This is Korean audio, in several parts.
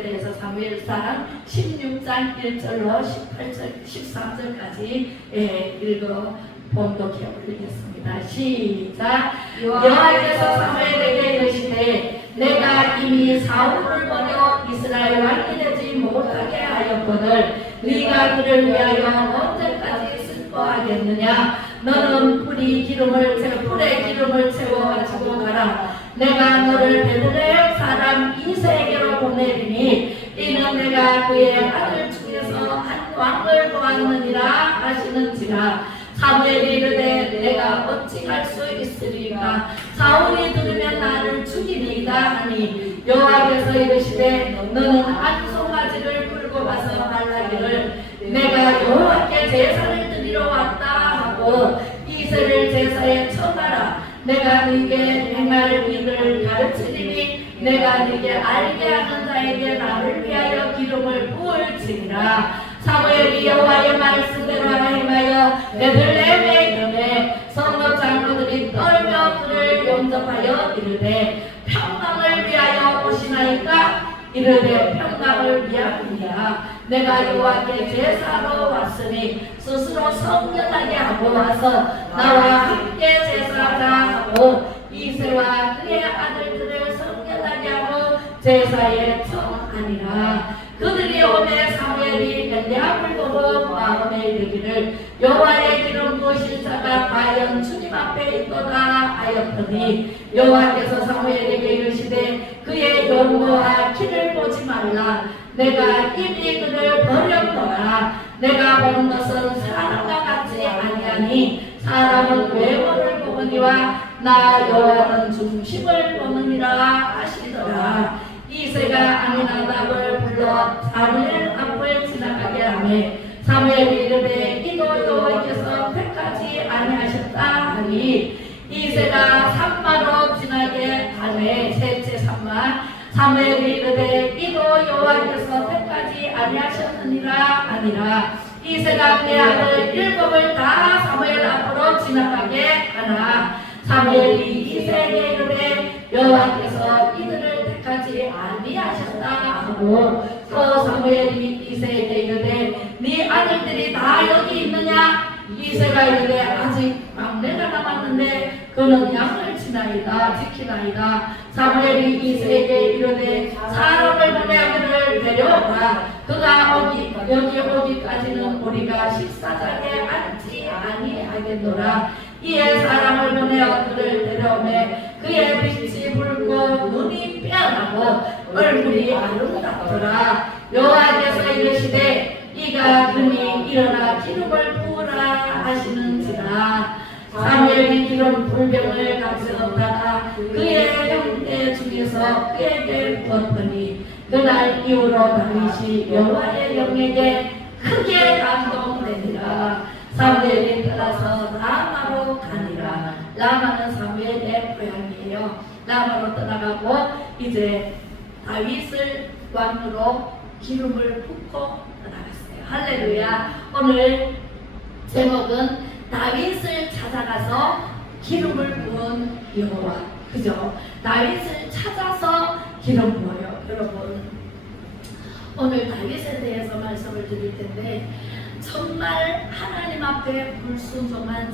대해서 사무엘상 16장 1절로 18절, 13절까지 읽어 봉독해 올리겠습니다. 시작. 여호와께서 사무엘에게 이르시되 내가 이미 사울을 버려 이스라엘 왕이 되지 못하게 하였거늘 네가 그를 위하여 언제까지 슬퍼하겠느냐. 너는 풀에 기름을 채워 가지고 가라. 내가 너를 베들레헴 사람 이새에게로 보내리니 이는 내가 그의 아들 중에서 한 왕을 보았느니라 하시는지라. 사무엘이 이르되 내가 어찌 갈 수 있으리까. 사울이 들으면 나를 죽이리이다 하니 여호와께서 이르시되 너는 한 송아지를 끌고 가서 말하기를 내가 여호와께 제사를 드리러 왔다 하고 이새를 제사에 쳐가라. 내가 네게 행할 일을 가르치리니 내가 네게 알게 하는 자에게 나를 위하여 기름을 부을지니라. 사무엘이 여호와의 말씀대로 행하여 베들레헴에 이르매 성읍 장로들이 떨며 그를 영접하여 이르되 평강을 위하여 오시나이까. 이르되 평강을 위함이니라. 내가 여호와께 제사로 왔으니 스스로 성결하게 하고 와서 나와 함께 제사하자 하고 이새와 그의 아들들을 성결하게 하고 제사에 청하니라. 그들이 오매 사무엘이 엘리압을 보고 마음에 이르기를 여호와의 기름 부으실 자가 과연 주님 앞에 있도다 하였더니 여호와께서 사무엘에게 이르시되 그의 용모와 키를 보지 말라. 내가 이미 그를 버렸노라. 내가 보는 것은 사람과 같지 아니하니 사람은 외모를 보느니와 나 여호와는 중심을 보느니라 하시더라. 이새가 아미나답을 불러 사무엘 앞을 지나가게 하매 사무엘이 이르되 이도 여호와께서 택하지 아니하셨다 하니 이새가 산마로 지나게 하매 셋째 산마. 사무엘이 이르되 이도 여호와께서 택하지 아니하셨느니라 하니라. 이새가 그의 아들 일곱을 다 사무엘 앞으로 지나가게 하나 사무엘이 이새에게 이르되 여호와께서 이들을 택하지 아니하셨다 하고 또 사무엘이 이새에게 이르되 네 아들들이 다 여기 있느냐. 이새가 이르되 아직 막내가 남았는데 그는 양을 지키나이다. 사무엘이 이새에게 이르되 사람을 보내 그를 데려오라. 그가 여기 오기까지는 우리가 식사장에 앉지 아니하겠노라. 이에 사람을 보내어 그를 데려오매 그의 빛이 붉고 눈이 빼어나고 얼굴이 아름답더라. 여호와께서 이르시되 이가 금이 일어나 기름을 부으라 하시는지라. 사무엘이 기름 불병을 가져다가 그의 형제 중에서 그에게 부었더니 그날 이후로 다윗이 여호와의 영에게 크게 감동되니라. 사무엘이 떠나서 라마로 가니라. 라마는 사무엘의 고향이에요. 라마로 떠나가고 이제 다윗을 왕으로 기름을 붓고 떠나갔어요. 할렐루야. 오늘 제목은 다윗을 찾아가서 기름을 부은 여호와. 그죠? 다윗을 찾아서 기름 부어요. 여러분 오늘 다윗에 대해서 말씀을 드릴 텐데 정말 하나님 앞에 불순종한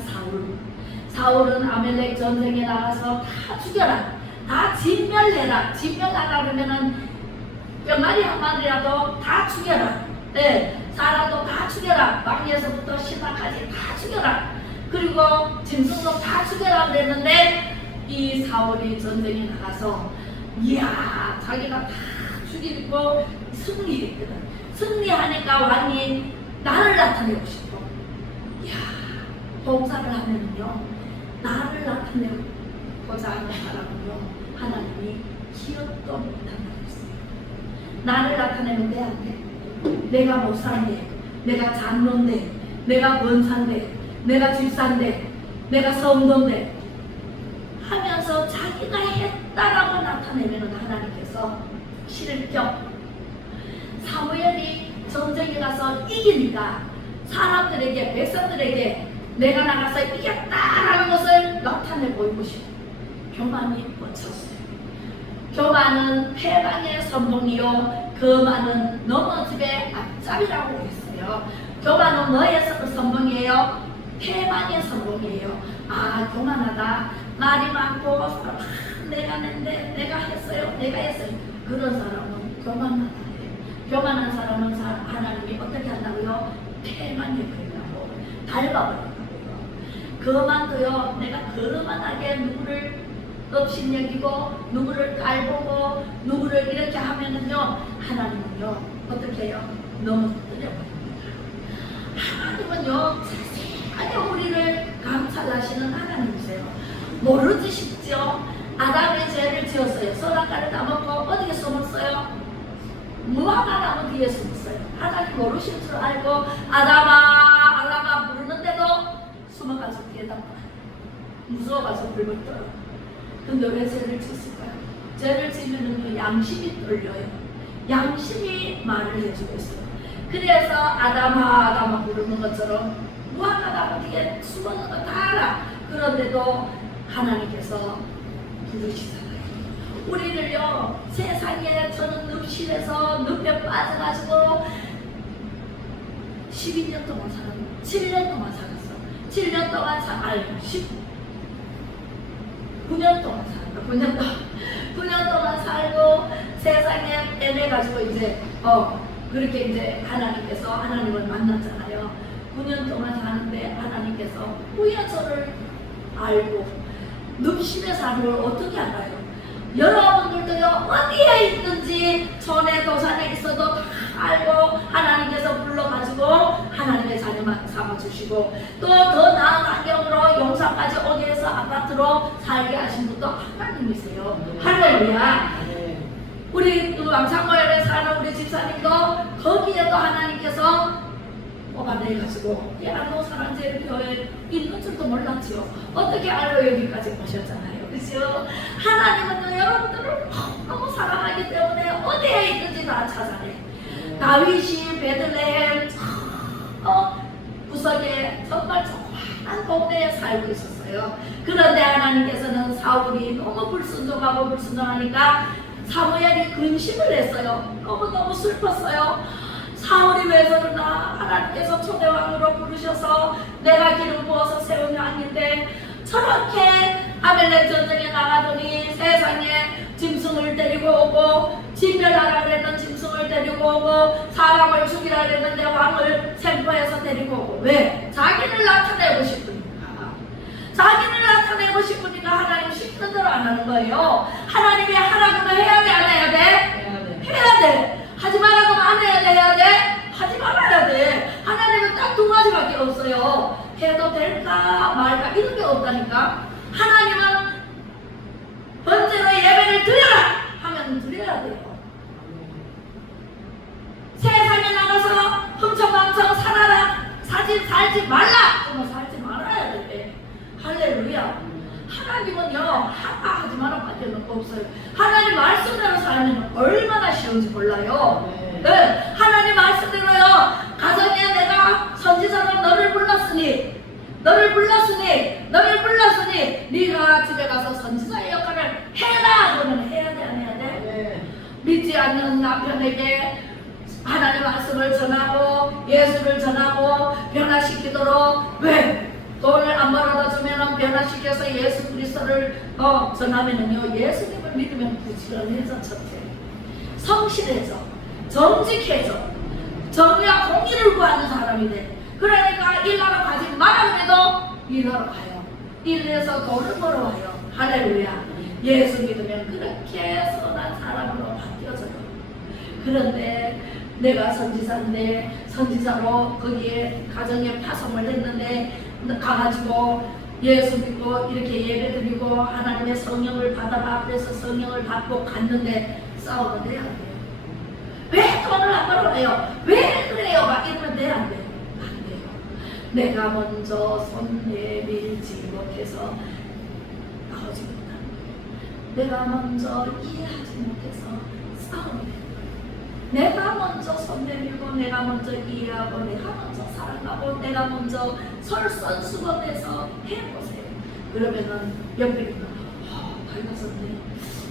사울은 아멜렉 전쟁에 나가서 다 죽여라, 다 진멸해라. 진멸하라 그러면은 병아리 한 마리라도 다 죽여라. 네, 사람도 다 죽여라. 왕에서부터 신하까지 다 죽여라. 그리고 짐승도 다 죽여라 그랬는데 이 사울이 전쟁에 나가서 이야 자기가 다 죽이고 승리했거든. 승리하니까 왕이 나를 나타내고 싶어. 이야 봉사를 하면요 나를 나타내고자 하는 사람은요 하나님이 기억도 못한다고 했어요. 나를 나타내면 돼 안 돼? 내가 목사인데, 내가 장로인데, 내가 권사인데, 내가 집사인데, 내가 성도인데 하면서 자기가 했다라고 나타내면 하나님께서 실격. 사무엘이 전쟁에 가서 이기니까 사람들에게, 백성들에게 내가 나가서 이겼다라는 것을 나타내 보이고 싶어. 교만이 뻗쳤어요. 교만은 패망의 선봉이요 교만은 넘어집의 앞잡이라고 했어요. 교만은 뭐의 성공이에요? 패망의 성공이에요. 아, 교만하다. 말이 많고 내가 냈는데 내가 했어요. 그런 사람은 교만하다. 교만한 사람은 하나님이 어떻게 한다고요? 패망에 걸린다고 밟아버린다고요. 그만도요, 내가 그만하게 누구를 업신여기고 누구를 깔보고 누구를 이렇게 하면은요, 하나님은요 어떻게 해요? 너무 뜨려버립니다. 하나님은요 자세하게 우리를 감찰하시는 하나님이세요. 모르지 싶죠? 아담의 죄를 지었어요. 선악과를 따먹고 어디에 숨었어요? 무화과나무 뒤에 숨었어요. 하나님 모르실 줄 알고 아담아 부르는데도 숨어가지고 깨닫다. 무서워가지고 불을 떨어. 근데 왜 죄를 짓을까요? 죄를 지으면 양심이 떨려요. 양심이 말을 해주고 있어요. 그래서 아담아 부르는 것처럼 무화과나무 뒤에 숨어는 거 다 알아. 그런데도 하나님께서 부르시잖아요. 우리를요, 세상에 저는 늪실에서 늪에 빠져가지고 12년 동안 살았어요. 7년 동안 살았어. 7년 동안 9년 동안 살았다. 9년 동안 살고 세상에 애매가지고 이제 그렇게 이제 하나님을 만났잖아요. 9년 동안 사는데 하나님께서 우연서를 알고 늪실에 사는 걸 어떻게 알아요? 여러분들도요, 어디에 있든지 전에 도산에 있어도 다 알고 하나님께서 불러가지고 하나님의 자녀만 삼아주시고 또 더 나은 환경으로 용산까지 오게 해서 아파트로 살게 하신 분도 하나님이세요. 할렐루야. 우리 왕창모에 사는 우리 집사님도 거기에도 하나님께서 뽑아내가지고 너 사랑제일교회 있는 줄도 몰랐지요. 어떻게 알고 여기까지 오셨잖아요. 그죠? 하나님은 여러분들을 너무 사랑하기 때문에 어디에 있든지 다 찾아내. 다윗이 베들레헴 구석에 정말 조그만 동네에 살고 있었어요. 그런데 하나님께서는 사울이 너무 불순종하니까 사무엘이 근심을 했어요. 너무너무 슬펐어요. 사울이 왜 저러나. 하나님께서 초대왕으로 부르셔서 내가 기름 부어서 세운 왕인데 저렇게 아벨렉 전쟁에 나가더니 세상에 짐승을 데리고 오고 진멸하라 그랬던 짐승을 데리고 오고 사람을 죽이라 그랬는데 왕을 생포해서 데리고 오고. 왜? 자기를 나타내고 싶으니까. 자기를 나타내고 싶으니까 하나님 시키는 대로 안 하는 거예요. 하나님이 하라고 해야 돼, 안 해야 돼? 해야 돼. 하지 말라고 안 해야 돼, 해야 돼? 하지 말아야 돼. 하나님은 딱 두 가지밖에 없어요. 해도 될까 말까 이런 게 없다니까. 하나님은 번제로 예배를 드려라 하면 드려야 돼요. 세상에 나가서 흥청망청 살아라, 살지 말라 그러면 살지 말아야 돼. 할렐루야. 하나님은요, 하지 마라 밖에 없어요. 하나님 말씀대로 살면 얼마나 쉬운지 몰라요. 네. 하나님 말씀대로요, 가정에 내가 선지자로 너를 불렀으니 네가 집에 가서 선지자의 역할을 해라. 그러면 해야 돼, 안 해야 돼? 네. 믿지 않는 남편에게 하나님 말씀을 전하고 예수를 전하고 변화시키도록. 왜? 돈을 안 벌어다 주면 변화시켜서 예수 그리스도를 전하면은요, 예수님을 믿으면 부지런해져. 첫째, 성실해져, 정직해져, 정의와 공의를 구하는 사람이 돼. 그러니까 일하러 가지 마라 그래도 일하러 가요. 일해서 돈을 벌어와요. 할렐루야. 예수 믿으면 그렇게 선한 사람으로 바뀌어져요. 그런데 내가 선지자인데 선지자로 거기에 가정에 파송을 했는데 가가지고 예수 믿고 이렇게 예배드리고 하나님의 성령을 받아라 그래서 성령을 받고 갔는데 싸우면 돼야 돼요. 왜 돈을 안 벌어요? 왜 그래요? 막 이러면 돼야 안 돼요. 안 돼요. 내가 먼저 손 내밀지 못해서 나오지 못합니다. 내가 먼저 이해하지 못해서 싸우면 돼요. 내가 먼저 손 내밀고 내가 먼저 이해하고 내가 먼저 사랑하고 내가 먼저 솔선수범해서 해보세요. 그러면은 옆에 달라졌네.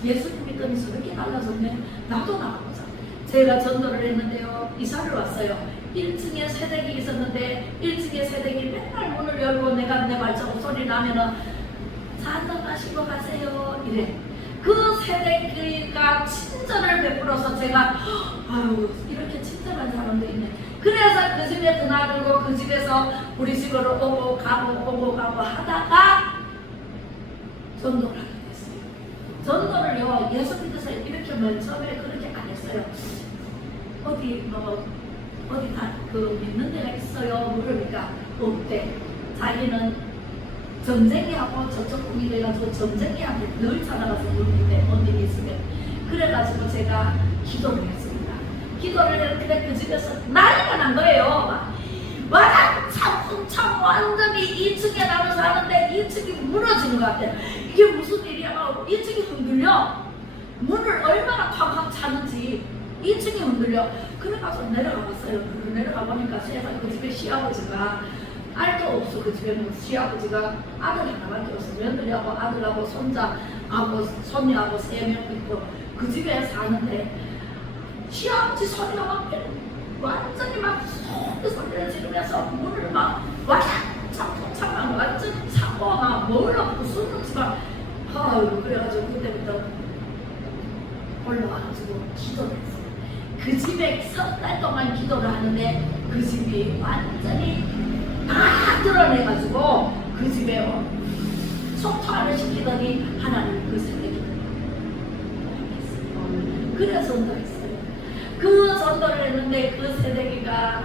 예수님 믿더니 저렇게 달라졌네. 나도 나가보자. 제가 전도를 했는데요. 이사를 왔어요. 1층에 새댁이 있었는데 1층에 새댁이 맨날 문을 열고 내가 내 발자국 소리 나면은 잔도 마시고 가세요 이래. 그 새댁이가 친절을 베풀어서 제가 아유 이렇게 친절한 사람도 있네. 그래서 그 집에 드나들고 그 집에서 우리 집으로 오고 가고 하다가 전도를 하게 됐어요. 전도를요 예수 믿으세요 이렇게 맨 처음에 그렇게 안 했어요. 어디 그 믿는 데가 있어요 물으니까 없대. 자기는 전쟁이하고 저쪽 꿈이 돼가지고 전쟁이한테 늘 찾아가서 물는데 언니 있으면 그래가지고 제가 기도를 했습니다. 기도를 했는데 그 집에서 난리가 난 거예요. 참 완전히 2층에 나를 사는데 2층이 무너지는 것 같아요. 이게 무슨 일이야? 2층이 흔들려. 문을 얼마나 쾅쾅 차는지 2층이 흔들려. 그래가지고 내려가 봤어요. 내려가 보니까 세상 그 집에 시아버지가 알도 없어. 그 집에는 시아버지가 아들 하나밖에 없어. 며느리하고 아들하고 손자하고 손녀하고 3명 있고 그 집에 사는데 시아버지 손녀가 막 완전히 막 소리를 지르면서 문을 막 와장창 완전히 차고 막 뭘로 부수는지 막 아유 그래가지고 그때부터 올라와가지고 기도를 했어요. 그 집에 석 달 동안 기도를 하는데 그 집이 완전히 다 드러내가지고 그 집에 소통을 시키더니 하나님 그 세대기를 했어요. 그래서 전도했어요. 그 전도를 했는데 그 세대기가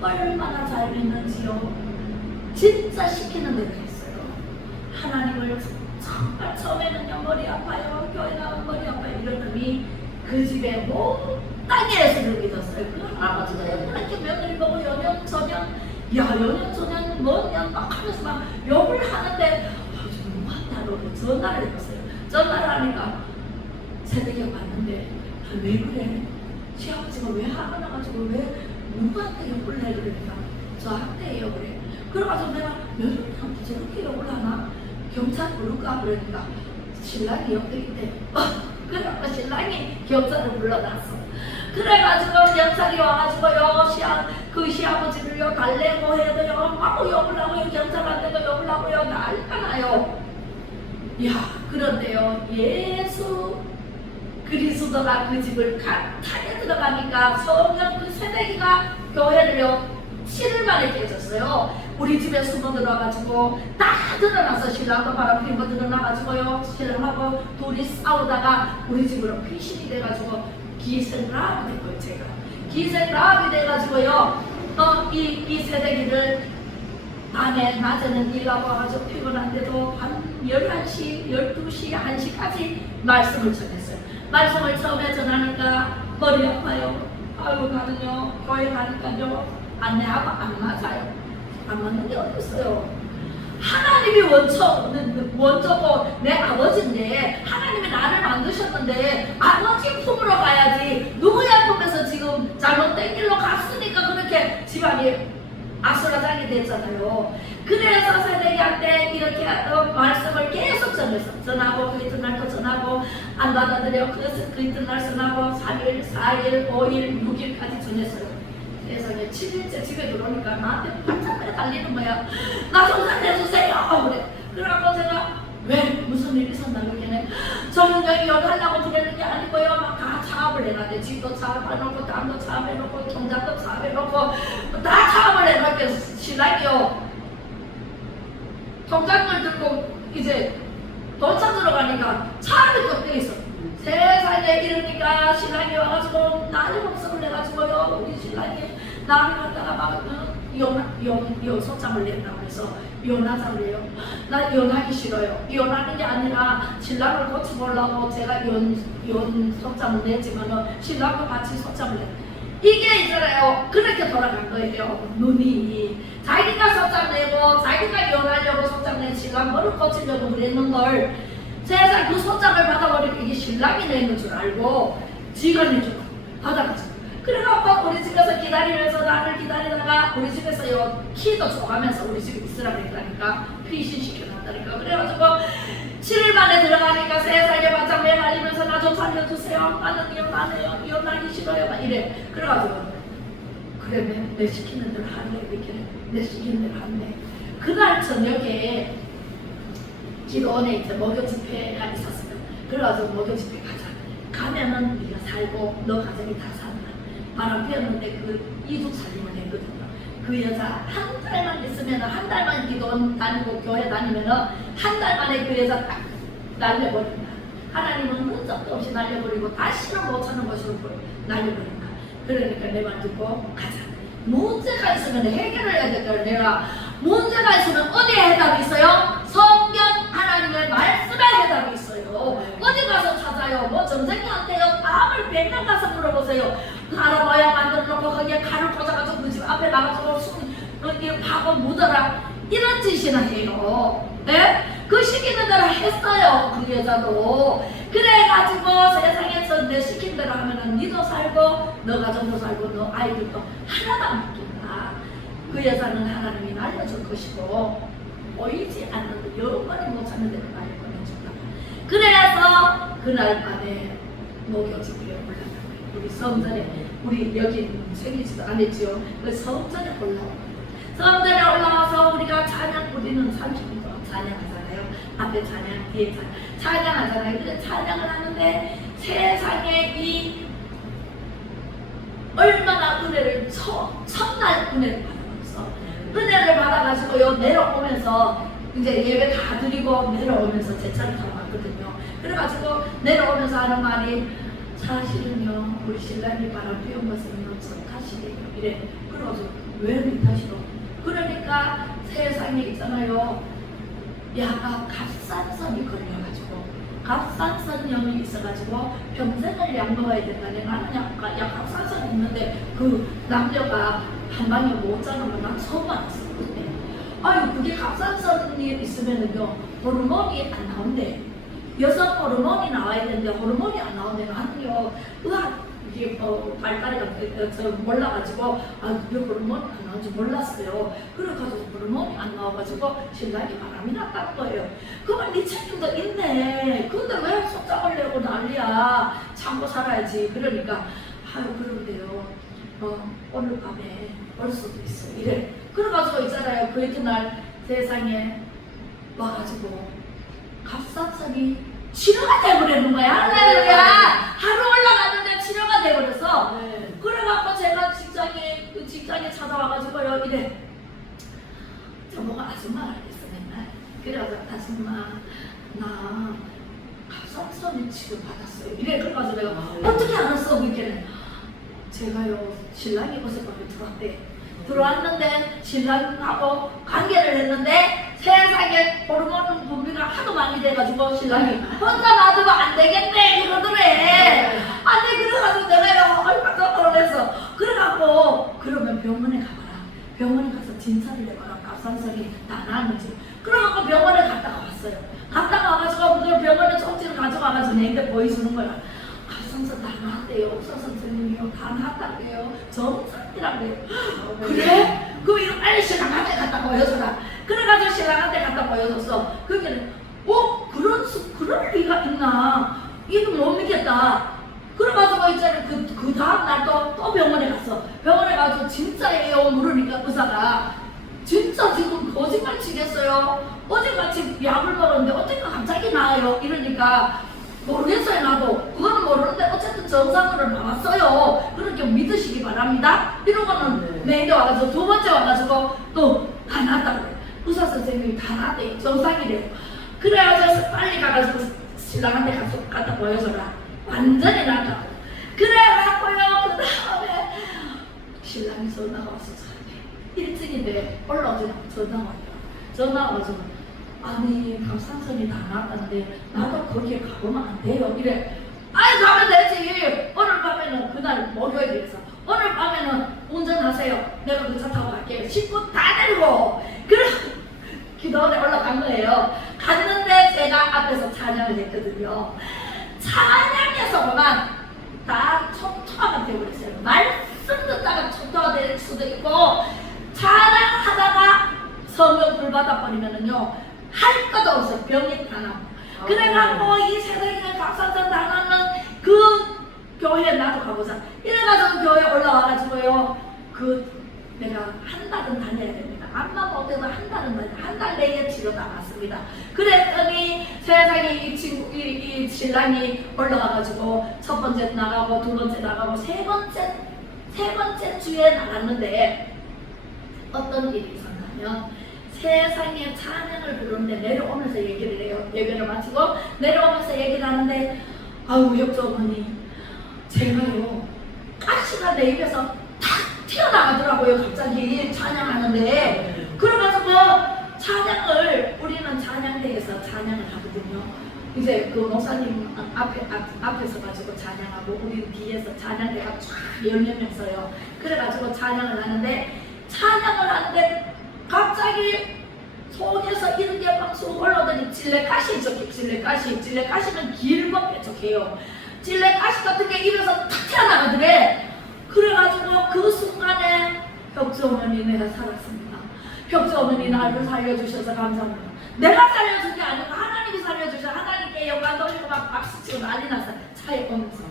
얼마나 잘 믿는지요. 진짜 시키는 대로 했어요. 하나님을 정말 처음에는요 머리 아파요 교회 나가면 머리 아파요 이러더니 그 집에 땅에 예수를 믿었어요. 그 할아버지가 이렇게 며느리 보고 연연전연 연연전연 뭐냐 막 하면서 막 욕을 하는데 너무한다고 전화를 해봤어요. 전화를 하니까 세대기가 왔는데 왜 그래? 시아버지가 왜 화가 나가지고 왜 누구한테 욕을 해? 그러니까 저한테예요 그래. 그래가지고 내가 며느리한테 저렇게 욕을 하나? 경찰 부를까? 그러니까 신랑이 옆에 있대. 그래서 신랑이 경찰을 불러놨어. 그래가지고 경찰이 와가지고요 그 시아버지를요 달래고 해도요 막 욕을 하고요 경찰한테도 욕을 하고요 난리가 나요. 야 그런데요 예수 그리스도가 그 집을 타게 들어가니까 성령 그 새내기가 교회를요 7일 만에 깨졌어요. 우리 집에 숨어 들어가지고 다 드러나서 신랑도 바람 피고 드러나가지고요 신랑하고 둘이 싸우다가 우리 집으로 귀신이 돼가지고 기생라합이 된 거예요. 제가 기생라합이 돼가지고요 이 새내기를 밤에 낮에는 일하고 와가지고 피곤한데도 한 11시, 12시, 1시까지 말씀을 전했어요. 말씀을 처음에 전하니까 머리 아파요. 아이고 나는요 교회 가니까요 안내하고 안 맞아요. 안 맞는 게 어디 있어요. 하나님이 원조고 내 아버지인데 하나님이 나를 만드셨는데 아버지 품으로 가야지 누구야 품에서 지금 잘못된 길로 갔으니까 그렇게 집안이 아수라장이 됐잖아요. 그래서 새내기한테 이렇게 말씀을 계속 전하고 그 이튿날 또 전하고 안 받아들여 그 이튿날 전하고 3일, 4일, 5일, 6일까지 전했어요. 세상에 7일째 집에 들어오니까 나한테 바짝 달리는 거야. 나 성산해주세요 그래. 그래갖고 제가 왜 무슨 일이 있었나 그러길래 정은정이 여기 하려고 그랬는 게 아니고요 막 다 차압을 해놨대. 집도 차압해놓고 땅도 차압해놓고 통장도 차압해놓고 다 차압을 해놨대. 신랑이요 통장을 들고 이제 도착 들어가니까 차압이 또 떼있어. 세상에 이러니까 신랑이 와가지고 나를 목숨을 내가지고요 우리 신랑이 나를 갖다가 막 소장을 낸다고 해서 이혼하자고 해요. 나 이혼하기 싫어요. 이혼하는 게 아니라 신랑을 고쳐보려고 제가 이혼 소장을 냈지만 신랑도 같이 소장을 냈. 이게 있잖아요. 그렇게 돌아간 거예요. 눈이 자기가 소장 내고 자기가 이혼하려고 소장 낸 신랑 뭐를 고치려고 그랬는 걸 세상 그 소장을 받아버리고 이게 신랑이 내는 줄 알고 지가 내주고 받아가지고 그래갖고 우리 집에서 기다리면서 나를 기다리다가 우리 집에서요 키도 줘가면서 우리 집에 있으라고 했다니까 피신 시켜놨다니까. 그래가지고 7일 만에 들어가니까 세상에 바짝 매달리면서 나 좀 살려주세요. 나는 이혼하네요. 이혼하기 싫어요. 막 이래. 그래가지고 그래 내 시키는 대로 하네. 이렇게 내 시키는 대로 하네. 그날 저녁에 기도원에 이제 목요 집회가 있었어요. 그래가지고 목요 집회 가자. 가면은 우리가 살고 너 가정이 다 산다. 바람 피웠는데 그 이웃 살림을 했거든요. 그 여자 한 달만 있으면 한 달만 기도원 다니고 교회 다니면은 한 달 만에 그 여자 딱 날려버린다. 하나님은 흔적도 없이 날려버리고 다시는 못 찾는 것으로 날려버린다. 그러니까 내 말 듣고 가자. 문제가 있으면 해결을 해야 될까. 내가 문제가 있으면 어디에 해답이 있어요? 성경 하나님의 말씀에 해답이 있어요. 어디 가서 찾아요? 뭐 점쟁이한테요? 다음을 백날 가서 물어보세요. 가로 모양 만들어 놓고 거기에 칼을 꽂아가지고 그 집 앞에 나가서 이렇게 파고 묻어라. 이런 짓이나 해요. 네? 그 시키는 대로 했어요. 그 여자도. 그래가지고 세상에서 내 시킨 대로 하면은 니도 살고 너 가정도 살고 너 아이들도 하나도 안 바뀐다. 그 여자는 하나님이 날려줄 것이고 보이지 않는 여러 번이 못 찾는 데로 날려보내준다. 그래서 그날 밤에 목요 집회에 올라가요. 우리 성전에 우리 여기 생기지도 않았지요. 그 성전에 올라와요. 성전에 올라와서 우리가 찬양 우리는 30분 동안 찬양하잖아요. 앞에 찬양, 뒤에 찬양하잖아요. 근데 찬양을 하는데 세상에 이 얼마나 은혜를 첫날 은혜를 받아서 은혜를 받아가지고요 내려오면서 이제 예배 다 드리고 내려오면서 제 차를 타고 갔거든요. 그래가지고 내려오면서 하는 말이 사실은요 우리 신랑이 바람 피운 것은요 저 탓이래요. 이래. 그래가지고 왜 네 탓이로? 그러니까 세상에 있잖아요. 야가 갑상선이 걸려가지고 갑상선염이 있어가지고 평생을 약 먹어야 된다니. 나는 약 갑상선이 있는데 그 남녀가 한 방에 못 자는 건 난 처음 알았었거든요. 아유 그게 갑상선이 있으면은요 호르몬이 안 나온대. 여성 호르몬이 나와야 되는데 호르몬이 안 나온대. 나는요 으악 이게 발달이가 몰라가지고 왜 호르몬이 안 나온지 몰랐어요. 그래가지고 호르몬이 안 나와가지고 신랑이 바람이 났다는 거예요. 그러면 네 책임도 있네. 근데 왜 속장을 내고 난리야. 참고 살아야지. 그러니까 아유 그런데요 오늘 밤에 올 수도 있어. 이래. 그래가지고 있잖아요 그 이튿날 세상에 와가지고 갑상선이 치료가 돼버리는 거야. 할렐루야. 하루 올라갔는데 치료가 돼버려서. 네. 그래갖고 제가 직장에 찾아와가지고요 이래. 저보고 아줌마가 그랬어 맨날. 그래가지고 아줌마 나 갑상선이 치료받았어요. 이래. 그래가지고 내가 어떻게 알았어? 그랬더니 제가요 신랑이 어젯밤에 들어왔대. 들어왔는데 신랑하고 관계를 했는데 세상에 호르몬 분비가 하도 많이 돼가지고 신랑이 혼자 놔두면 안 되겠네 이러더래. 안돼. 그래가지고 내가요 깜짝 놀랐어. 그래갖고 그러면 병원에 가봐라. 병원에 가서 진찰을 해봐라. 갑상선이 다 나았는지. 그래갖고 병원에 갔다가 왔어요. 갔다가 와가지고 병원에 쪽지를 가져와가지고 내한테 보여주는 거야. 갑상선 다 나왔대요. 옥사 선생님이요 다 나왔다고요. 정상이라고요. 그래? 그럼 이거 빨리 신랑한테 갖다 보여줘라. 그래가지고 신랑한테 갖다 보여줬어. 그러니까 그럴 리가 있나? 이거 못 믿겠다. 그래가지고 이제 그 다음날 또 병원에 갔어. 병원에 가서 진짜예요 물으니까 의사가 진짜 지금 거짓말 치겠어요. 어제같이 약을 먹었는데 어떻게 갑자기 나아요? 이러니까 모르겠어요. 나도 그거는 모르는데 어쨌든 정상으로 나왔어요. 그렇게 믿으시기 바랍니다. 이러고는 내일에 와가지고 두 번째 와가지고 또 다 나았다고 그래. 의사 선생님이 다 나았대요. 정상이래요. 그래가지고 빨리 가가지고 신랑한테 갖다 보여줘라. 완전히 나았다고. 그래갖고요 그 다음에 신랑이 전화가 와서 일찍인데 올라오지 전화 와요. 전화 와가지고 아니 갑상선이 다 나왔다는데 나도 거기에 가보면 안 돼요. 이래. 아이 가면 되지. 오늘 밤에는 그날 목요일이라서 오늘 밤에는 운전하세요. 내가 그 차 타고 갈게요. 식구 다 데리고. 그래 기도원에 올라간 거예요. 갔는데 제가 앞에서 찬양을 했거든요. 찬양에서 보면 다 초토화가 되어버렸어요. 말씀 듣다가 초토화 될 수도 있고 찬양하다가 성령 불 받아버리면은요 할 것도 없어요. 병이 다 나고. 그래갖고 이 세상에 각성전 당하는 그 교회에 나도 가보자. 이래가지고 교회에 올라와가지고요. 내가 한 달은 다녀야 됩니다. 암만 못해도 한 달은 다녀야 한 달 내에 치료 나갔습니다. 그랬더니 세상에 이 신랑이 올라와가지고 첫 번째 나가고 두 번째 나가고 세 번째 주에 나갔는데 어떤 일이 있었냐면 세상에 찬양을 부르는데 내려오면서 얘기를 해요. 예배를 마치고 내려오면서 얘기를 하는데 아유 역주어머니 제가요 가시가 내 입에서 탁 튀어나가더라고요. 갑자기 찬양하는데 그러면서 찬양을 우리는 찬양대에서 찬양을 하거든요. 이제 그 목사님 앞에서 가지고 찬양하고 우리 뒤에서 찬양대가 쫙 열몇 명 서요. 그래가지고 찬양을 하는데 갑자기 속에서 이런 게 막 쑥 올라오더니 찔레가시 있죠. 찔레가시면 길고 뾰족해요. 찔레가시 같은 게 입에서 탁 튀어나가더래. 그래가지고 그 순간에 혁주 어머니 내가 살았습니다. 혁주 어머니 나를 살려주셔서 감사합니다. 내가 살려준 게 아니고 하나님이 살려주셔서 하나님께 영광 돌리고 막 박수치고 난리 났어요. 차에 오면서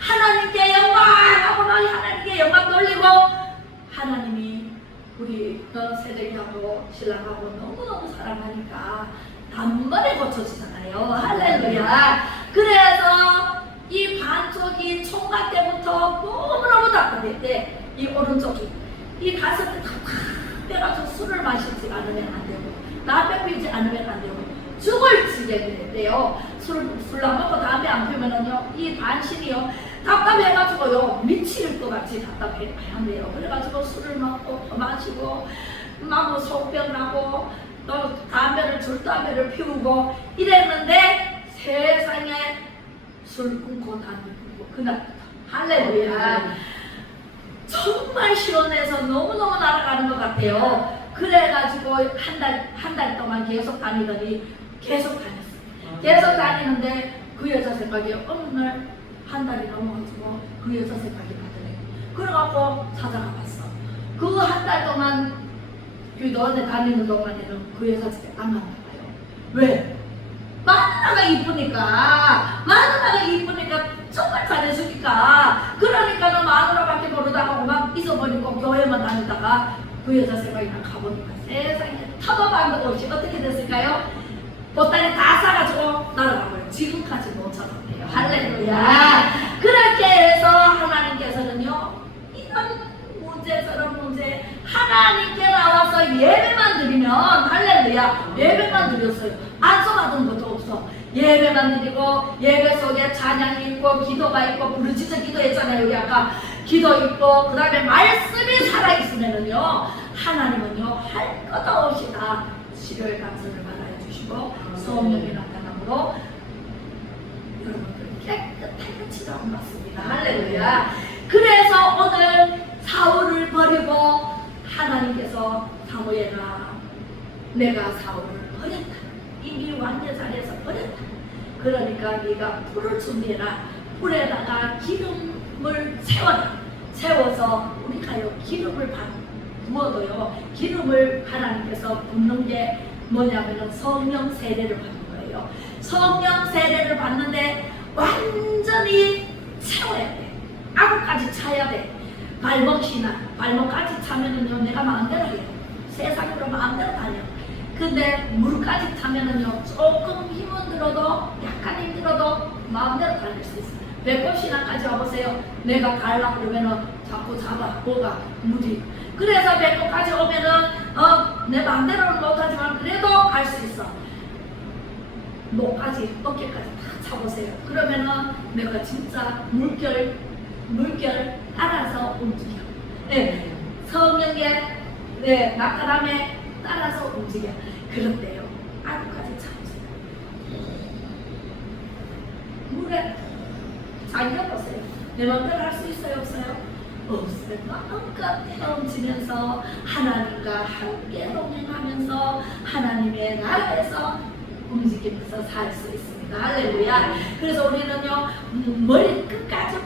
하나님께 영광 하고 막 하나님께 영광 돌리고 하나님이 우리 새댁하고 신랑하고 너무너무 사랑하니까 단번에 고쳐주잖아요. 할렐루야. 그래서 이 반쪽이 총각 때부터 너무너무 답답했대. 이 오른쪽이 이 가슴을 탁탁 빼가지고 술을 마시지 않으면 안 되고 담배 피우지 않으면 안 되고 죽을 지게 됐대요. 술 안 먹고 담배 안 피우면은요 이 반신이요 답답해가지고요 미칠 것 같이 답답해한대요. 그래가지고 술을 먹고 더 마시고 막 속병 나고 또 줄담배를 피우고 이랬는데 세상에 술 끊고 담배 끊고 그날 할렐루야 정말 시원해서 너무너무 날아가는 것 같아요. 그래가지고 한 달 동안 계속 다니더니 계속 다니는데 그 여자 생각이 어느 날 한 달이 넘어가지고 그 여자 생각이 나더래. 그래갖고 찾아가 봤어. 그 한 달 동안 교회 다니는 동안에는 그 여자 집에 안 갔나봐요. 왜? 마누라가 이쁘니까 정말 잘해주니까 그러니까는 마누라밖에 모르다가 막 잊어버리고 교회만 다니다가 그 여자 생각이 나 가보니까 세상에 터도반도 없이 어떻게 됐을까요? 보따리 다 싸가지고 날아가고요. 지금까지 못 찾았대요. 할렐루야. 그렇게 해서 하나님께서는요 이런 문제 저런 문제 하나님께 나와서 예배만 드리면 할렐루야 예배만 드렸어요. 안써받은 것도 없어. 예배만 드리고 예배 속에 찬양이 있고 기도가 있고 부르짖어 기도했잖아요. 우리 아까 기도 있고 그 다음에 말씀이 살아있으면은요 하나님은요 할 것 없이 다 치료의 감사를 받아야 주시고 성령의 나타남으로 여러분들 깨끗하게 치료를 받습니다. 할렐루야. 그래서 오늘 사울을 버리고 하나님께서 사무엘아 내가 사울을 버렸다. 이미 왕녀 자리에서 버렸다. 그러니까 네가 불을 준비해라. 불에다가 기름을 세워서 우리가요 기름을 부어도요 기름을 하나님께서 붓는 게 뭐냐면은 성령 세례를 받는 거예요. 성령 세례를 받는데 완전히 채워야 돼. 아구까지 차야 돼. 발목까지 차면은요 내가 마음대로 해요. 세상으로 마음대로 다녀. 근데 물까지 타면은요 조금 힘은 들어도 약간 힘들어도 마음대로 달릴 수 있어요. 배꼽 신앙까지 와보세요. 내가 가려고 그러면은 자꾸 잡아 뭐가 무디. 그래서 배꼽까지 오면은 내 마음대로는 못하지만 그래도 갈 수 있어. 목까지 어깨까지 다 차보세요. 그러면은 내가 진짜 물결 따라서 움직여. 네, 성령의 나타남에 따라서 움직여. 그런데요 아구까지 차보세요. 물에 잠겨보세요. 내 맘대로 할 수 있어요 없어요? 없어요. 마음껏 헤엄치면서 하나님과 함께 동행하면서 하나님의 나라에서 움직이면서 살 수 있습니다. 할렐루야. 그래서 우리는요 머리 끝까지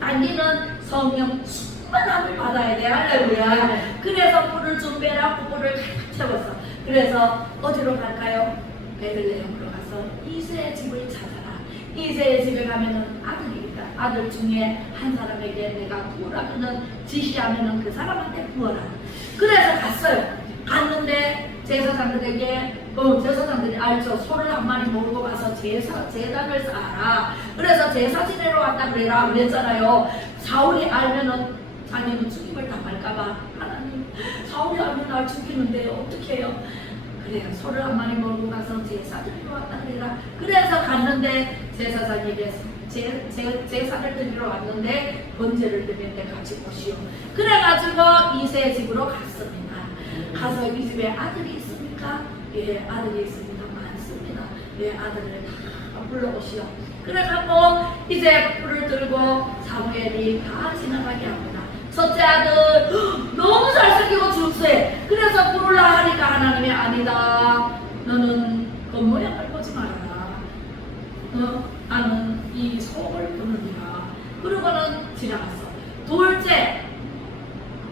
당기는 성령 충만함을 받아야 돼요. 할렐루야. 그래서 불을 준비하고 불을 가득 채워서 그래서 어디로 갈까요? 베들레헴으로 가서 가서 이새의 집을 찾아라. 이새의 집에 가면은 아들이니까 아들 중에 한 사람에게 내가 구하면은 지시하면은 그 사람한테 구하라. 그래서 갔어요. 갔는데 제사장들에게 제사장들이 알죠. 소를 한 마리 몰고 가서 제단을 쌓아라. 그래서 제사 지내러 왔다 그랬잖아요. 사울이 알면은 자기는 죽임을 당할까봐 하나님 사울이 알면 날 죽이는데 어떻게 해요? 그래요. 소를 한 마리 몰고 가서 제사 드리러 왔다 그래라. 그래서 갔는데 제사장에게 제사를 드리러 왔는데 번제를 드리는데 같이 오시오. 그래가지고 이새의 집으로 갔습니다. 가서 이 집에 아들이 있습니까? 예, 아들이 있습니다. 많습니다. 예, 아들을 다 불러오시오. 그래갖고 이제 불을 들고 사무엘이 다 지나가게 합니다. 첫째 아들 너무 잘생기고 주세. 그래서 부르라 하니까 하나님이 아니다. 너는 그 모양을 보지 말아라. 나는 이 속을 보느니라. 그러고는 지나갔어. 둘째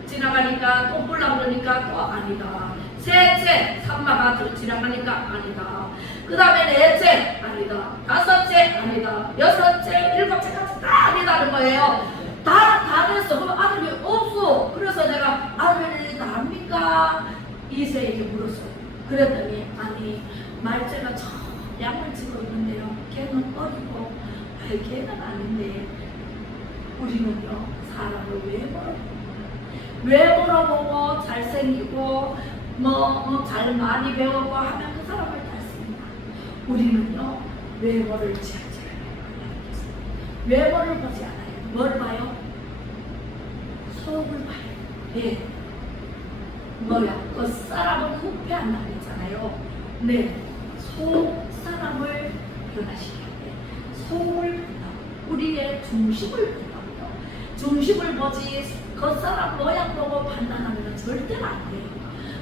지나가니까 또 불라 그러니까 또 아니다. 셋째 산마가 지나가니까 아니다. 그 다음에 넷째 아니다. 다섯째 아니다. 여섯째 일곱째까지 다 아니다는 거예요. 다 됐어. 그럼 아들이 없어. 그래서 내가 아들이 납니까? 이새에게 물었어요. 그랬더니 아니 말째가 저 양을 치고 있는데요. 걔는 어리고 걔는 아닌데 우리는요 사람을 왜 물어보고 잘생기고 잘 많이 배우고 하면 그 사람을 닮습니다. 우리는요 외모를 취하지 않아요. 외모를 보지 않아요. 뭘 봐요? 속을 봐요. 예. 그 사람은 후패한다고 했잖아요. 네. 속 사람을 변화시켜야 돼. 속을 본다. 우리의 중심을 본다고요. 중심을 보지 겉사람 모양 보고 판단하면 절대로 안 돼요.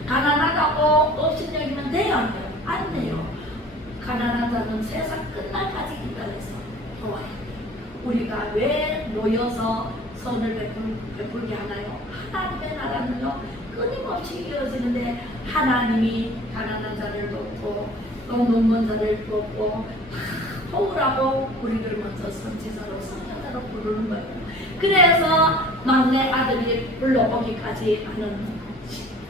가난하다고 업신여기면 돼요? 안 돼요? 안 돼요. 가난한 자는 세상 끝날까지 기다려서 도와야 돼요. 우리가 왜 놓여서 선을 베풀게 하나요? 하나님의 나라는요 끊임없이 이어지는데 하나님이 가난한 자를 돕고 또 눈먼 자를 돕고 도우라고 우리를 먼저 선지자로 선녀자로 부르는 거예요. 그래서 막내 아들이 불러오기까지 하는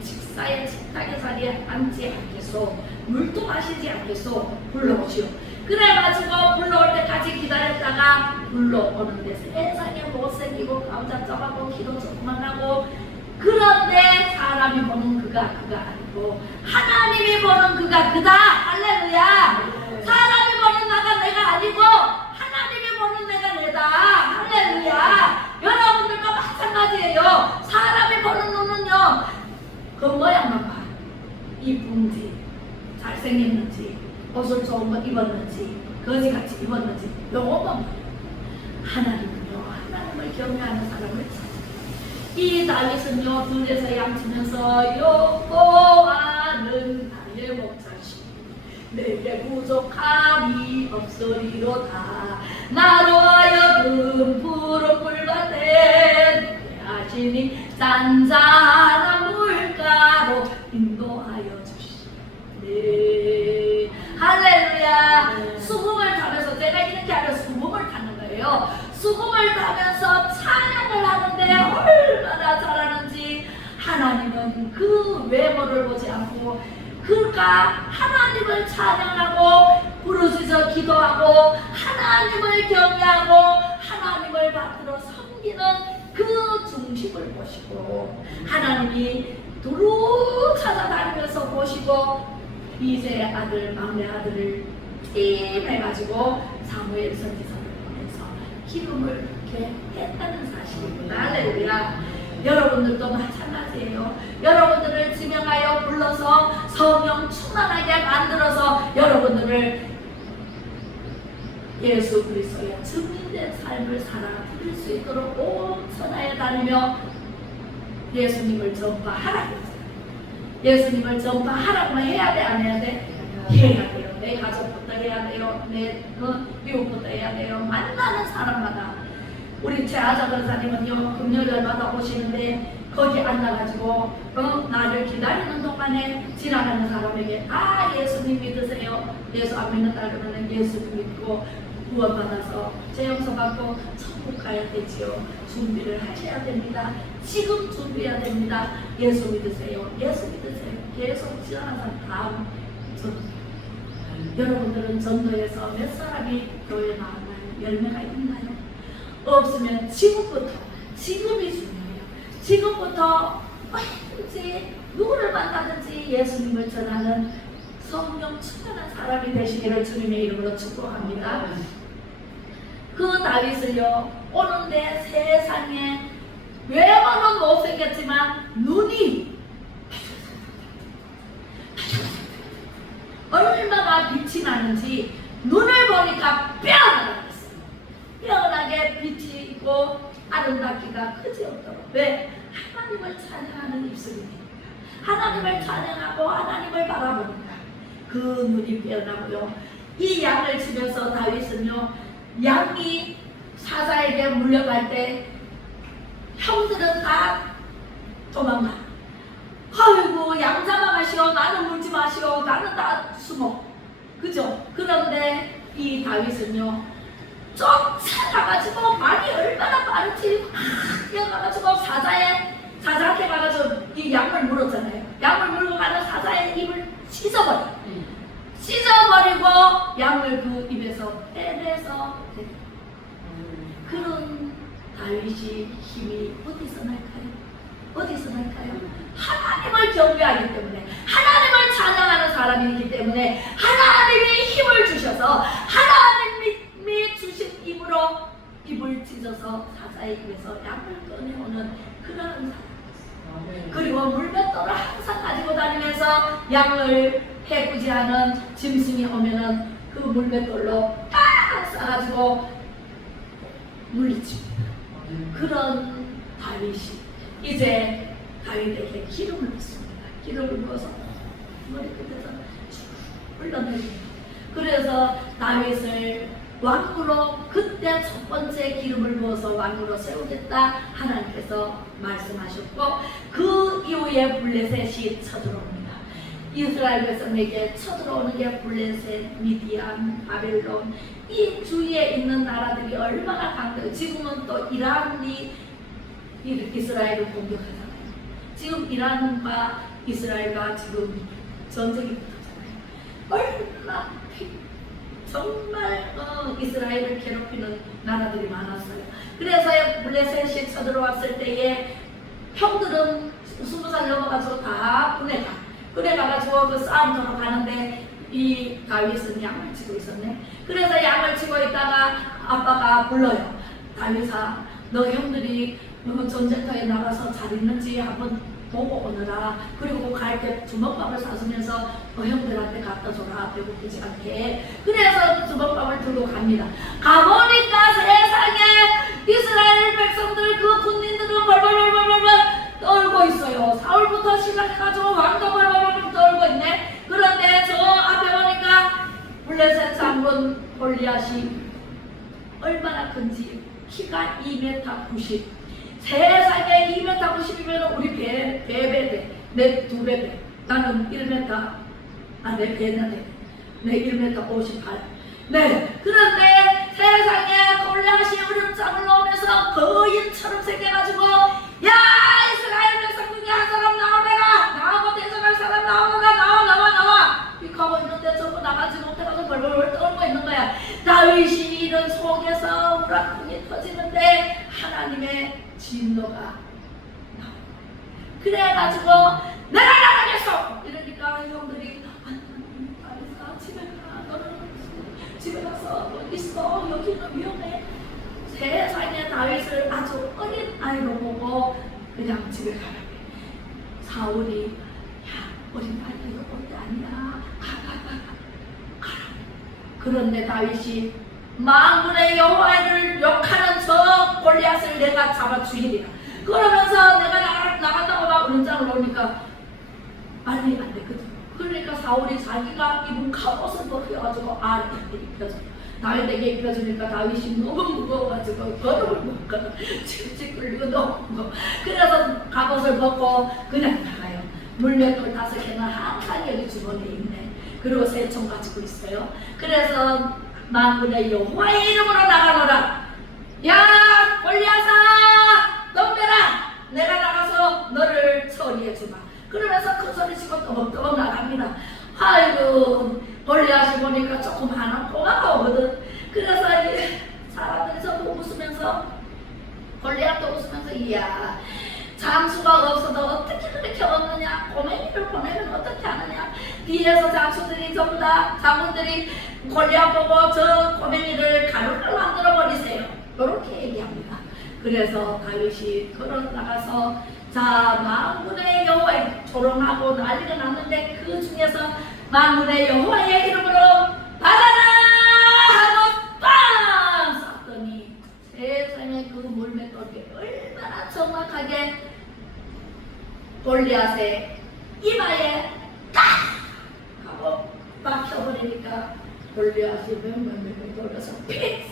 식사의 식탁의 자리에 앉지 않겠소. 물도 마시지 않겠소. 불러오시오. 그래가지고 불러올 때까지 기다렸다가 불러오는데 세상에 못생기고 감자점하고 키도 조그만하고 그런데 사람이 보는 그가 아니고 하나님이 보는 그가 그다. 할렐루야. 사람이 보는 나가 내가 아니고 하나님이 보는 내가 내다. 할렐루야. 여러분들과 마찬가지예요. 사람이 보는 눈은요 그 모양만 봐. 이쁜지 잘생겼는지 옷을 좋은 거 입었는지 거지같이 입었는지 요것만 봐요. 하나님은요 하나님을 경외하는 사람을 찾아요. 이 다윗은요 들에서 양치면서 여호와는 나의 목자시 내게 부족함이 없으리로다. 나로 하여금 푸른 물밭에 하시니 잔잔한 물가로 인도하여 주시네. 할렐루야. 수금을 타면서 제가 이렇게 하면 수금을 타는 거예요. 수금을 타면서 찬양을 하는데 얼마나 잘하는지 하나님은 그 외모를 보지 않고 그가 하나님을 찬양하고 부르짖어 기도하고 하나님을 경외하고 하나님을 받들어 섬기는 그 중심을 보시고 하나님이 두루 찾아다니면서 보시고 이새의 아들 막내 아들을 찜해가지고 사무엘 선지자를 보내서 기름을 이렇게 했다는 사실입니다. 할렐루야. 여러분들도 마찬가지예요. 여러분들을 지명하여 불러서 성령 충만하게 만들어서 여러분들을 예수 그리스도의 증인된 삶을 살아 드릴 수 있도록 온 천하에 다니며 예수님을 전파하라고 했어요. 예수님을 전파하라고 해야 돼? 안 해야 돼? 해야 돼요. 내 가족부터 해야 돼요. 내 이웃부터 해야 돼요. 만나는 사람마다 우리 최하자 권사님은요 금요일마다 오시는데 거기 앉아가지고 나를 기다리는 동안에 지나가는 사람에게 예수님 믿으세요. 예수 안 믿는 따르면 예수님 믿고 구원받아서 재용서 받고 천국 가야 되지요. 준비를 하셔야 됩니다. 지금 준비해야 됩니다. 예수 믿으세요. 예수 믿으세요. 계속 지나가는 사람 다음 전도. 여러분들은 전도에서 몇 사람이 교회 나왔나요? 열매가 있나요? 없으면 지금부터, 지금이 중요해요. 지금부터 언제든지 누구를 만나든지 예수님을 전하는 성령 충만한 사람이 되시기를 주님의 이름으로 축복합니다. 그 다윗을요, 오는데 세상에 외모는 못생겼지만 눈이 얼마나 빛이 나는지 눈을 보니까 빼어나게 있어요. 빼어나게 빛이 있고 아름답기가 그지없도록. 왜? 하나님을 찬양하는 입술입니다. 하나님을 찬양하고 하나님을 바라봅니다. 그 눈이 빼어나고요. 이 양을 치면서 다윗은요, 양이 사자에게 물려갈 때 형들은 다 도망가. 아이고 양 잡아가시오. 나는 물지 마시오. 나는 다 숨어. 그죠? 그런데 이 다윗은요, 쫓아가가지고 말이 얼마나 빠르지. 뛰어가가지고 사자한테 가가지고 이 양을 물었잖아요. 양을 물고 가는 사자의 입을 찢어버려. 찢어버리고 양을 그 입에서 빼내서 그런 다윗이 힘이 어디서 날까요? 어디서 날까요? 하나님을 경배하기 때문에, 하나님을 찬양하는 사람이기 때문에 하나님이 힘을 주셔서 하나님이 주신 입으로 입을 찢어서 사자의 입에서 양을 꺼내오는 그런 사람. 그리고 물맷돌을 항상 가지고 다니면서 양을 해꾸지하는 짐승이 오면은 그 물맷돌로 딱 싸가지고 물리칩니다. 그런 다윗이 이제 다윗에게 기름을 붓습니다. 기름을 부어서 머리 끝에서 흘러내립니다. 그래서 다윗을 왕으로, 그때 첫 번째 기름을 부어서 왕으로 세우겠다 하나님께서 말씀하셨고, 그 이후에 블레셋이 쳐들어옵니다. 이스라엘 백성에게 쳐들어오는 게 블레셋, 미디안, 바벨론, 이 주위에 있는 나라들이 얼마나 강대해요. 지금은 또 이란이 이스라엘을 공격하잖아요. 지금 이란과 이스라엘과 지금 전쟁이 붙었잖아요. 얼마나 정말 이스라엘을 괴롭히는 나라들이 많았어요. 그래서 블레셋이 쳐들어왔을 때에 형들은 20살 넘어가서 다 군에 가가지고 그 싸움터로 가는데 이 다윗은 양을 치고 있었네. 그래서 양을 치고 있다가 아빠가 불러요. 다윗아, 너 형들이 전쟁터에 나가서 잘 있는지 한번 보고 오느라. 그리고 갈 때 주먹밥을 사주면서 형들한테 갖다 줘라. 배고프지 않게. 그래서 주먹밥을 들고 갑니다. 가보니까 세상에 이스라엘 백성들, 그 군인들은 벌벌벌벌벌 떨고 있어요. 사울부터 시작해가지고 왕도 벌벌벌 떨고 있네. 그런데 저 앞에 보니까 블레셋 장군 골리앗이 얼마나 큰지, 키가 2m 90. 세상에 2m 90이면 우리 배배 돼. 내 2배 돼. 나는 1m, 내 배는 돼. 내 1m 58. 네. 그런데 세상에 골리앗이 으름장을 놓으면서 거인처럼 생겨가지고, 야, 이스라엘 백성중에 한 사람 나오래라. 나하고 대적할 사람 나오너라. 나와. 이렇게 하고 있는데 전부 나가지 못해가지고 벌벌벌 떨고 있는 거야. 다윗이 이런 속에서 우라통이 터지는데 하나님의 진노가 나옵니다. 그래가지고 내가 나가겠어! 이러니까 형들이 다윗아 집에 가. 너는 집에 가서 있어. 여기는 위험해. 세상에 다윗을 아주 어린 아이로 보고 그냥 집에 가라고. 사울이 야, 어린 아이가 어디 아니야. 가라. 그런데 다윗이 만군의 여호와를 욕하는 저 골리앗을 내가 잡아 죽이리라. 그러면서 내가 나간다고 막 은장을 놓으니까 말이 안 됐거든. 그러니까 사울이 자기가 입은 갑옷을 벗겨가지고 아래한테 입혀줘요. 다윗에게 입혀주니까 다윗이 너무 무거워가지고 걸음을 못 걸어. 칙칙 끌리고 너무 무거워. 그래서 갑옷을 벗고 그냥 나가요. 물맷돌 5개는 항상 여기 주머니에 있네. 그리고 새총 가지고 있어요. 그래서 만군의 여호와의 이름으로 나가노라. 야 골리앗아 덤벼라. 내가 나가서 너를 처리해주마. 그러면서 큰 소리치고 떠벅떠벅 나갑니다. 아이고 골리앗이 보니까 조금 하나 꼬마가 오거든. 그래서 사람들이 전부 웃으면서 골리앗도 웃으면서 이야 장수가 없어도 어떻게 그렇게 얻느냐. 꼬맹이를 보내면 어떻게 하느냐. 뒤에서 장수들이 전부 다 장군들이 골리앗 보고 저 꼬맹이를 가루를 만들어 버리세요. 이렇게 얘기합니다. 그래서 다윗이 걸어 나가서 자 만군의 여호와의 조롱하고 난리가 났는데 그 중에서 만군의 여호와의 이름으로 받아라 하고 빵 쐈더니 세상에 그 물맷돌이 얼마나 정확하게 골리앗의 이마에 딱 하고 막혀버리니까 골리앗이 맹맹맹 돌려서 픽!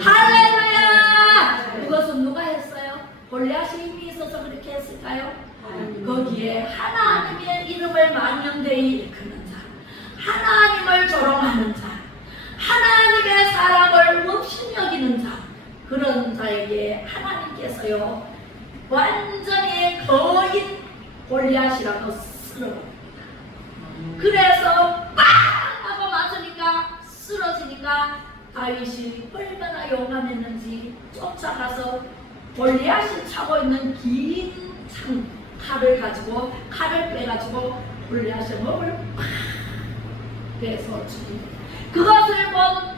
할렐루야! 그것은 누가 했어요? 골리앗이 힘이 있어서 그렇게 했을까요? 거기에 하나님의 이름을 만명되이 일컫는 자, 하나님을 조롱하는 자, 하나님의 사랑을 없이 여기는 자, 그런 자에게 하나님께서요 완전히 거인 골리앗이라고 쓰러버립니다. 그래서 빵 하고 맞으니까 쓰러지니까 다윗이 얼마나 용감했는지 쫓아가서 골리앗이 차고 있는 긴 칼을 가지고 칼을 빼가지고 골리앗의 목을 팍 빼서 죽입니다. 그것을 본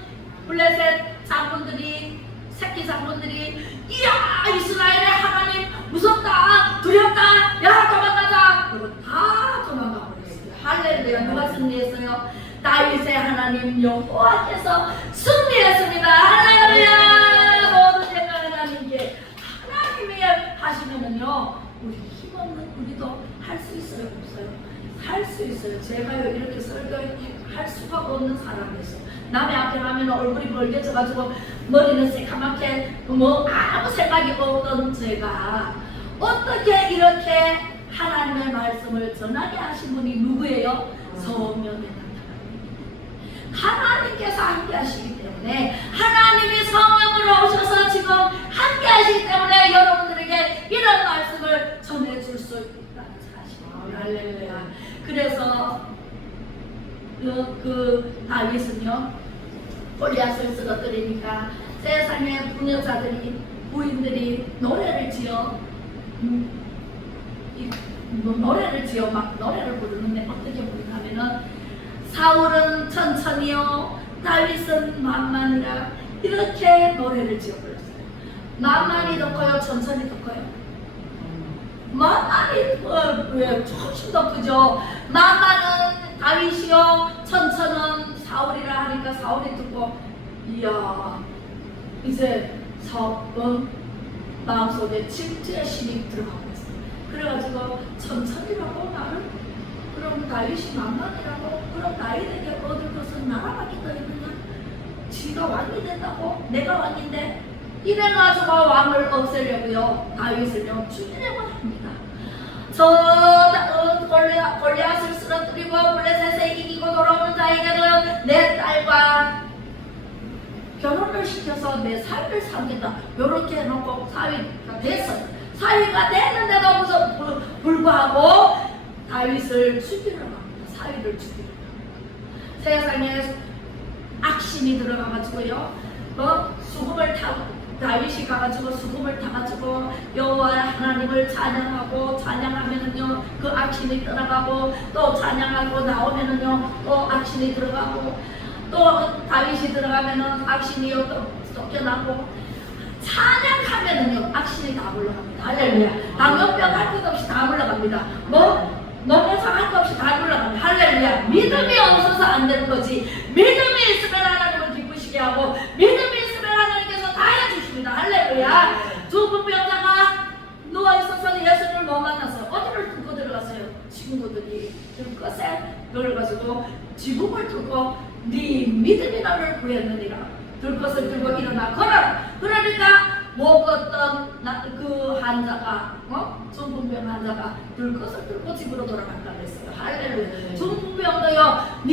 블레셋 장군들이 새끼 장군들이 이야 이스라엘의 하나님 무섭다 두렵다 야 도망가자 그리고 다 도망가 버렸어요. 할렐루야. 누가 승리했어요? 다윗의 하나님 여호와께서 승리했습니다. 할렐루야. 모든 생각 하나님께 하나님이 하시면은요 우리 힘없는 우리도 할 수 있어요 없어요? 할 수 있어요. 제가요 이렇게 설교할 수가 없는 사람이었어요. 남의 앞에 가면 얼굴이 벌개져가지고 머리는 새까맣게 뭐 아무 생각이 없던 제가 어떻게 이렇게 하나님의 말씀을 전하게 하신 분이 누구예요? 성령의 하나님께서 함께 하시기 때문에 하나님이 성령으로 오셔서 지금 함께 하시기 때문에 여러분들에게 이런 말씀을 전해줄 수 있다는 사실입니다. 할렐루야. 그래서 그 다윗은요 골리앗을 쓰러뜨리니까 세상의 부녀자들이 부인들이 노래를 지어 막 노래를 부르는데 어떻게 부르냐면은 사울은 천천히요 다윗은 만만이라 이렇게 노래를 지어 불렀어요. 만만히 더 커요 천천히 더 커요? 만만히 왜 조금씩 더 크죠. 만만은 다윗이요 천천은 사울이라 하니까 사울이 듣고 이야 이제 마음속에 질투의심이 들어가고 있어요. 그래가지고 천천히라고 나를 그럼 다윗이 만만이라고 그럼 다윗에게 얻을 것은 나라밖에 더 있느냐? 지가 왕이 된다고? 내가 왕인데 이래가지고 왕을 없애려고요 다윗을요 죽이려고 합니다. 골리앗을 쓰러뜨리고 블레셋에 이기고 돌아오는 자에게는 내 딸과 결혼을 시켜서 내 사위를 삼겠다 요렇게 해놓고 사위가 됐어요. 사위가 됐는데도 불구하고 다윗을 죽이려고 합니다. 사위를 죽이려고 합니다. 세상에 악신이 들어가가지고요 수금을 타고 다윗이 가가지고 수금을 타가지고 여호와 하나님을 찬양하고 찬양하면은요 그 악신이 떠나가고 또 찬양하고 나오면은요 또 악신이 들어가고 또 다윗이 들어가면은 악신이 또 쫓겨나고 찬양하면은요 악신이 다 물러갑니다. 할렐루야. 당뇨병 할 것 없이 다 물러갑니다. 몸에서 할 것 없이 다 물러갑니다. 할렐루야. 믿음이 없어서 안 되는 거지. 믿음이 있으면 하나님을 기쁘시게 하고 믿음이 있으면 하나님께서 다 해주십니다. 할렐루야. 두 병자가 누워있어서 예수를 못 만나서 어디를 뚫고 들어갔어요? 친구들이 들것에 그래가지고 지붕을 뚫고 네 믿음이 너를 구했느니라. 들 것을 들고 일어나 걸어라. 그러니까 먹었던 그 환자가 중풍병 환자가 들 것을 들고 집으로 돌아간다 그랬어요. 할렐루야. 중풍병도요, 네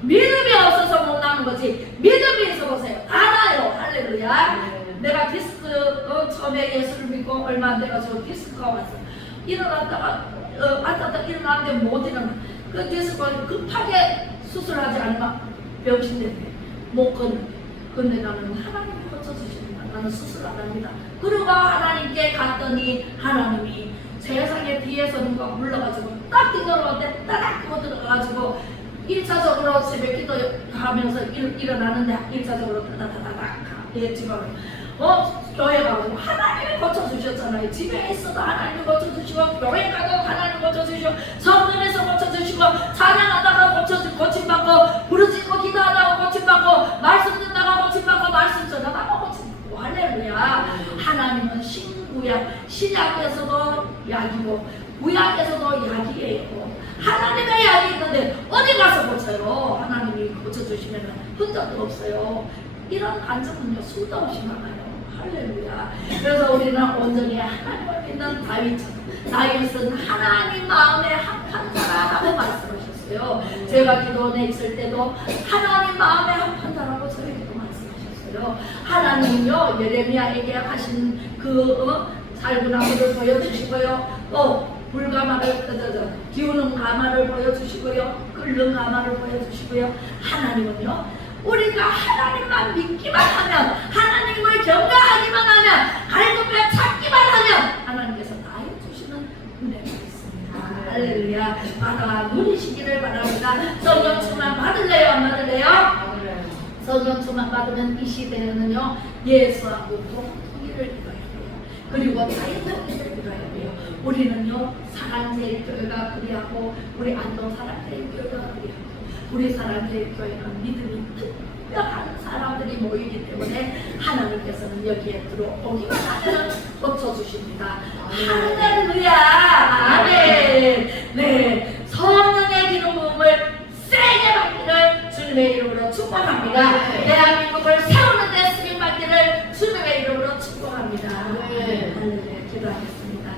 믿음이 없어서 못 나는 거지. 믿음이 있어 보세요. 다 나요. 할렐루야. 내가 디스크 처음에 예수를 믿고 얼마 안 돼가지고 디스크가 왔어. 일어났다가 앉았다 일어났는데 못 일어나. 그 디스크가 급하게 수술하지 않으면 병신된대. 못 걷는데. 근데 나는 하나님이 고쳐주십니다. 나는 수술 안 합니다. 그러고 하나님께 갔더니 하나님이 세상에 뒤에서 누가 물러가지고 딱 뒤돌아오는데 따닥 하고 들어가가지고 1차적으로 새벽 기도 하면서 일어나는데 1차적으로 따다다닥 지금 교회 가고 하나님이 고쳐주셨잖아요. 집에 있어도 하나님이 고쳐주시고 교회 가도 하나님이 고쳐주시고 성전에서 고쳐주시고 찬양하다가 고침받고 부르짖고 기도하다가 고침받고 말씀 듣다가 고침받고 말씀 전하다가 고침받고 할렐루야. 하나님은 신구약 신약에서도 약이고 구약에서도 약이에요. 하나님의 약이 있는데 어디 가서 고쳐요? 하나님이 고쳐주시면 흔적도 없어요. 이런 간증은요 수도 없이 많아요. 할렐루야. 그래서 우리는 온전히 하나님을 믿는 다윗은 하나님 마음에 합한 자라고 말씀하셨어요. 제가 기도원에 있을 때도 하나님 마음에 합한 자라고 저에게도 말씀하셨어요. 하나님은요 예레미야에게 하신 그 살구나무를 보여주시고요, 또 불가마를 기우는 가마를 보여주시고요, 끓는 가마를 보여주시고요. 하나님은요 우리가 하나님만 믿기만 하면, 하나님을 경외하기만 하면, 갈급해 찾기만 하면 하나님께서 다 해주시는 은혜가 있습니다. 할렐루야. 받아 누리시기를 바랍니다. 성령 충만 받을래요? 안 받을래요? 성령 충만 받으면 이 시대에는요 예수하고 통일을 이뤄야 돼요. 그리고 자유통일을 이뤄야 돼요. 우리는요 사랑제일교회가 그리하고 우리 안동 사랑제일교회가 그리하고 우리 사랑제일교회는 믿음이 특별한 사람들이 모이기 때문에 하나님께서는 여기에 들어오기만 하면 고쳐주십니다. 할렐루야. 아멘. 네, 성령의 기름 부음을 세게 받기를 주님의 이름으로 축복합니다. 대한민국을 세우는 데 쓰임 받기를 주님의 이름으로 축복합니다. 할렐루야. 기도하겠습니다.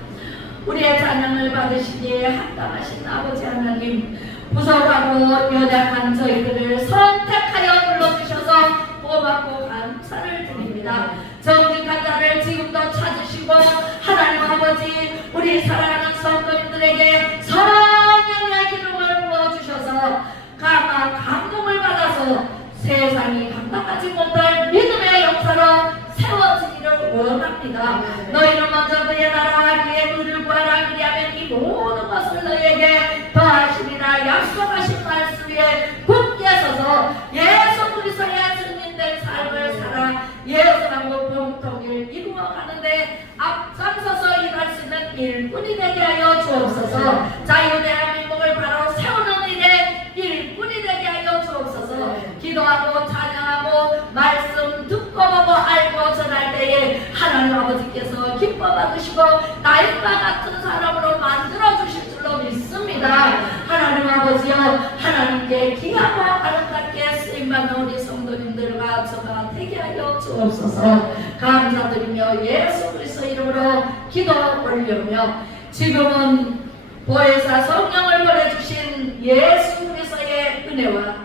우리의 찬양을 받으시기에 합당하신 아버지 하나님, 부족하고 연약한 저희들을 선택하여 불러주셔서 고맙고 감사를 드립니다. 정직한 자를 지금도 찾으시고 하나님 아버지 우리 사랑하는 성도님들에게 성령의 기름을 부어주셔서 감동을 받아서 세상이 감당하지 못할 믿음의 역사로 세워지기를 원합니다. 너희는 먼저 그의 나라와 그의 의를 구하라. 그리하면 이 모든 것을 너희에게 더하시리라. 약속하신 말씀 위에 굳게 서서 예수 그리스도의 승인된 삶을 살아 예수하고 공통을 이루어가는데 앞장서서 일할 수 있는 일꾼이 되게 하여 주옵소서. 자유 대한민국을 바로 세우는 일에 일꾼이 되게 하여 주옵소서. 기도하고 찬양하고 말씀 듣고 보고 알고 전할 때에 하나님 아버지께서 기뻐 받으시고 나일과 같은 사람으로 만들어 주실 줄로 믿습니다. 하나님 아버지여, 하나님께 귀하고 아름답게 쓰임받는 우리 성도님들과 저가 되게 하여 주옵소서. 감사드리며 예수 그리스도 이름으로 기도 올리며, 지금은 보혜사 성령을 보내주신 예수 그리스도의 은혜와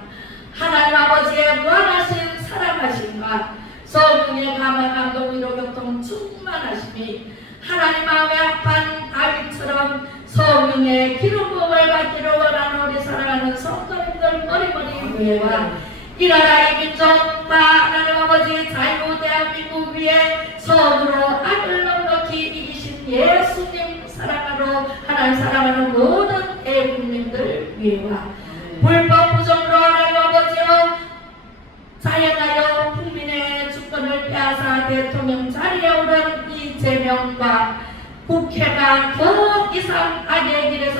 하나님 아버지의 무한하신 사랑하심과 성령의 감화 감동 위로 교통 충만하심이 하나님 마음에 합한 다윗처럼 성령의 기름 부음을 받기를 원하는 우리 사랑하는 성도님들 머리머리 위에와 이 나라의 민족과 하나님 아버지 자유 대한민국 위에 선으로 악을 넉넉히 이기신 예수님 사랑하러 하나님 사랑하는 모든 애국민들 위에와 불법 부정으로 하나님 아버지여 자행하여 국민의 주권을 빼앗아 대통령 자리에 오른 이재명과 국회가 더 이상 악의 길에서